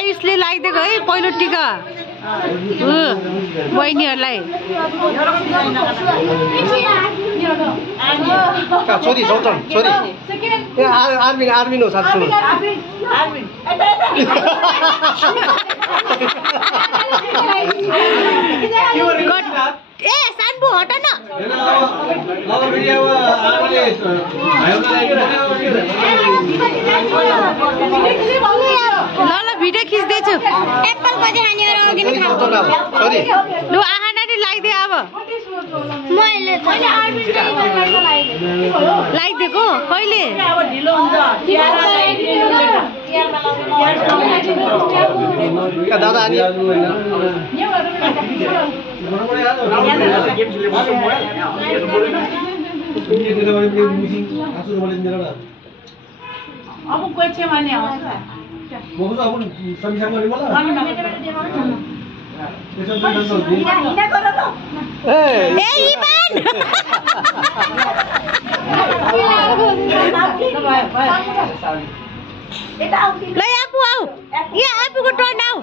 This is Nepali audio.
आयुषले लगाइदिएको है पहिलो टिका बहिनीहरूलाई छोरी सौतन छोरी आर्मिन हो साथी ए सानबु हट न ल भिडियो खिच्दैछु लु आहा नानी लगाइदिए अब लगाइदिएको कहिले दादा अब कोही माने आउँछ ल आफू आऊ यहाँ आफूको टर्न आऊ